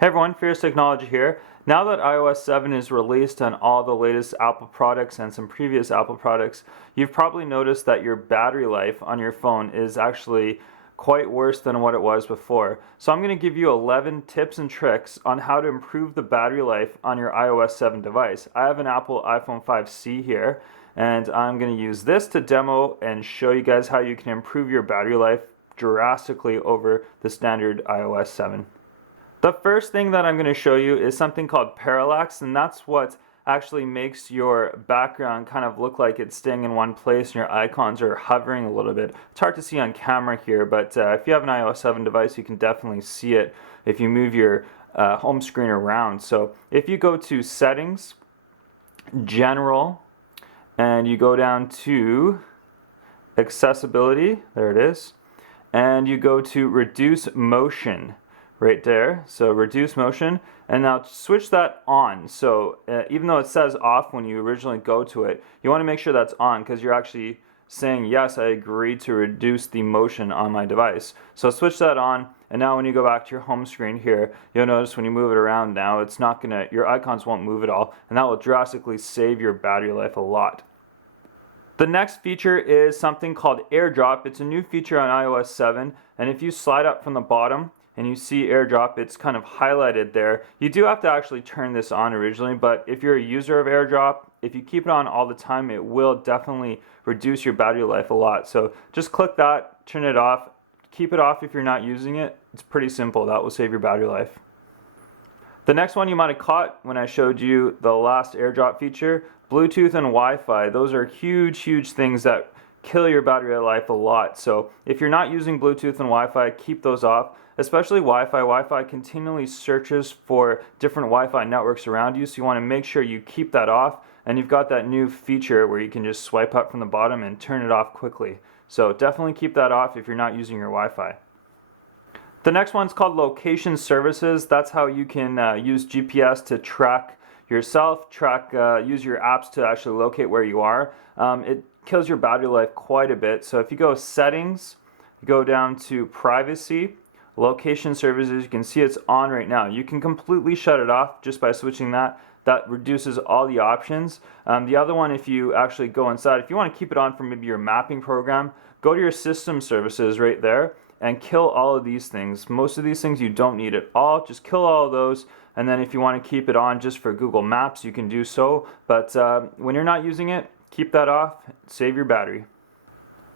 Hey everyone, Fierce Technology here. Now that iOS 7 is released on all the latest Apple products and some previous Apple products, you've probably noticed that your battery life on your phone is actually quite worse than what it was before. So I'm going to give you 11 tips and tricks on how to improve the battery life on your iOS 7 device. I have an Apple iPhone 5C here, and I'm going to use this to demo and show you guys how you can improve your battery life drastically over the standard iOS 7. The first thing that I'm going to show you is something called parallax, and that's what actually makes your background kind of look like it's staying in one place and your icons are hovering a little bit. It's hard to see on camera here, but if you have an iOS 7 device, you can definitely see it if you move your home screen around. So if you go to Settings, General, and you go down to Accessibility, there it is, and you go to Reduce Motion. Right there, so reduce motion, and now switch that on. So even though it says off when you originally go to it, you want to make sure that's on because you're actually saying, yes, I agree to reduce the motion on my device. So switch that on, and now when you go back to your home screen here, you'll notice when you move it around now, it's not gonna, your icons won't move at all, and that will drastically save your battery life a lot. The next feature is something called AirDrop. It's a new feature on iOS 7, and if you slide up from the bottom, and you see AirDrop, it's kind of highlighted there. You do have to actually turn this on originally, but if you're a user of AirDrop, if you keep it on all the time, it will definitely reduce your battery life a lot. So just click that, turn it off, keep it off if you're not using it. It's pretty simple, that will save your battery life. The next one you might have caught when I showed you the last AirDrop feature, Bluetooth and Wi-Fi. Those are huge things that kill your battery life a lot. So if you're not using Bluetooth and Wi-Fi, keep those off. Especially Wi-Fi. Wi-Fi continually searches for different Wi-Fi networks around you, so you want to make sure you keep that off, and you've got that new feature where you can just swipe up from the bottom and turn it off quickly. So definitely keep that off if you're not using your Wi-Fi. The next one's called location services. That's how you can use GPS to track yourself, use your apps to actually locate where you are. It kills your battery life quite a bit. So if you go settings, go down to privacy, location services, you can see it's on right now. You can completely shut it off just by switching that. That reduces all the options. The other one, if you actually go inside, if you want to keep it on for maybe your mapping program, go to your system services right there and kill all of these things. Most of these things you don't need at all. Just kill all of those, and then if you want to keep it on just for Google Maps, you can do so. But when you're not using it, keep that off, save your battery.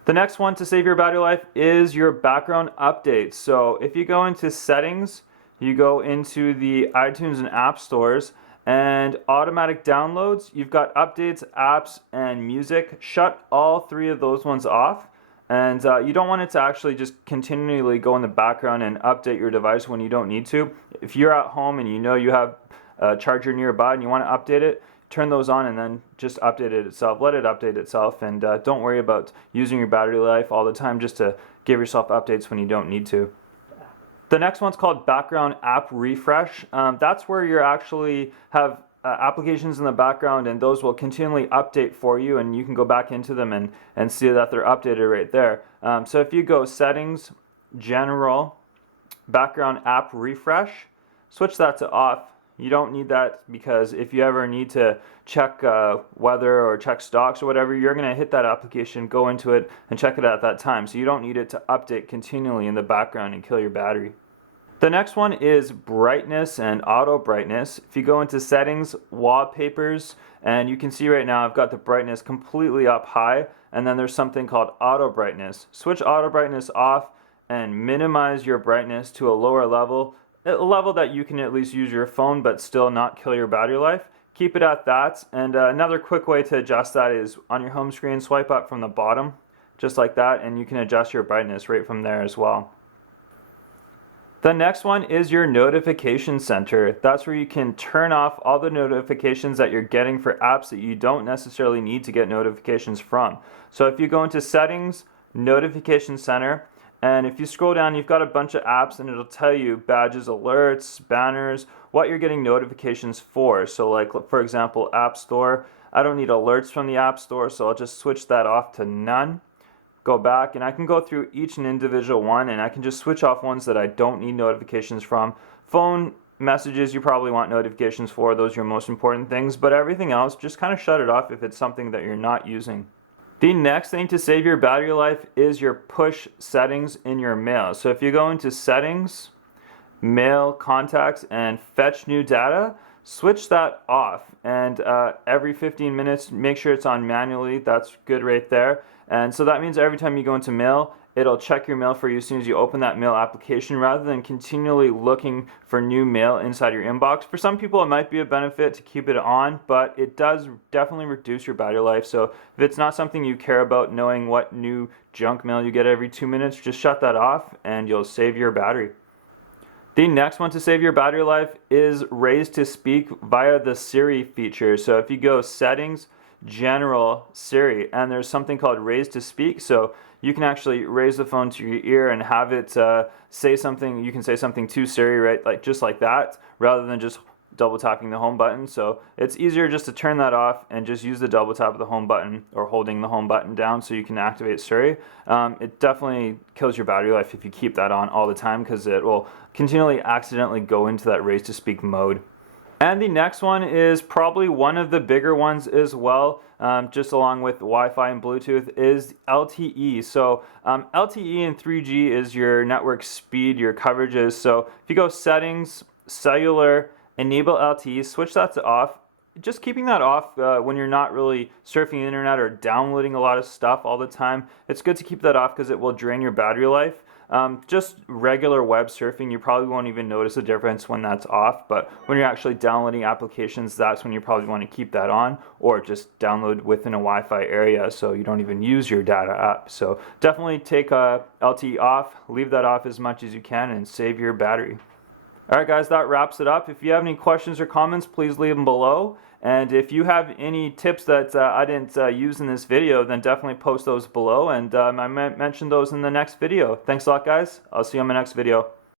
The next one to save your battery life is your background updates. So if you go into settings, you go into the iTunes and app stores, and automatic downloads, you've got updates, apps, and music. Shut all three of those ones off. And you don't want it to actually just continually go in the background and update your device when you don't need to. If you're at home and you know you have a charger nearby and you want to update it, turn those on and then just update it itself. Let it update itself, and don't worry about using your battery life all the time just to give yourself updates when you don't need to. The next one's called background app refresh. That's where you actually have applications in the background, and those will continually update for you, and you can go back into them and see that they're updated right there. So if you go settings, general, background app refresh, switch that to off. You don't need that because if you ever need to check weather or check stocks or whatever, you're going to hit that application, go into it, and check it at that time. So you don't need it to update continually in the background and kill your battery. The next one is brightness and auto brightness. If you go into settings, wallpapers, and you can see right now I've got the brightness completely up high, and then there's something called auto brightness. Switch auto brightness off and minimize your brightness to a lower level. A level that you can at least use your phone but still not kill your battery life. Keep it at that, and another quick way to adjust that is on your home screen, swipe up from the bottom just like that, and you can adjust your brightness right from there as well. The next one is your notification center. That's where you can turn off all the notifications that you're getting for apps that you don't necessarily need to get notifications from. So if you go into settings, notification center, and if you scroll down, you've got a bunch of apps, and it'll tell you badges, alerts, banners, what you're getting notifications for. So like, for example, App Store. I don't need alerts from the App Store, so I'll just switch that off to none. Go back, and I can go through each and individual one, and I can just switch off ones that I don't need notifications from. Phone messages you probably want notifications for. Those are your most important things, but everything else, just kind of shut it off if it's something that you're not using. The next thing to save your battery life is your push settings in your mail. So if you go into settings, mail, contacts, and fetch new data, switch that off. And every 15 minutes, make sure it's on manually. That's good right there. And so that means every time you go into mail, it'll check your mail for you as soon as you open that mail application, rather than continually looking for new mail inside your inbox. For some people, it might be a benefit to keep it on, but it does definitely reduce your battery life. So if it's not something you care about, knowing what new junk mail you get every 2 minutes, just shut that off and you'll save your battery. The next one to save your battery life is raise to speak via the Siri feature. So if you go settings, general, Siri, and there's something called raise to speak. So you can actually raise the phone to your ear and have it say something. You can say something to Siri, right? Like just like that, rather than just double tapping the home button. So it's easier just to turn that off and just use the double tap of the home button or holding the home button down so you can activate Siri. It definitely kills your battery life if you keep that on all the time, because it will continually accidentally go into that raise to speak mode. And the next one is probably one of the bigger ones as well, just along with Wi-Fi and Bluetooth, is LTE. So LTE and 3G is your network speed, your coverages. So if you go settings, cellular, enable LTE, switch that to off. Just keeping that off when you're not really surfing the internet or downloading a lot of stuff all the time. It's good to keep that off because it will drain your battery life. Just regular web surfing, you probably won't even notice a difference when that's off, but when you're actually downloading applications, that's when you probably want to keep that on, or just download within a Wi-Fi area so you don't even use your data up. So definitely take LTE off, leave that off as much as you can, and save your battery. Alright guys, that wraps it up. If you have any questions or comments, please leave them below. And if you have any tips that I didn't use in this video, then definitely post those below, and I might mention those in the next video. Thanks a lot guys. I'll see you on my next video.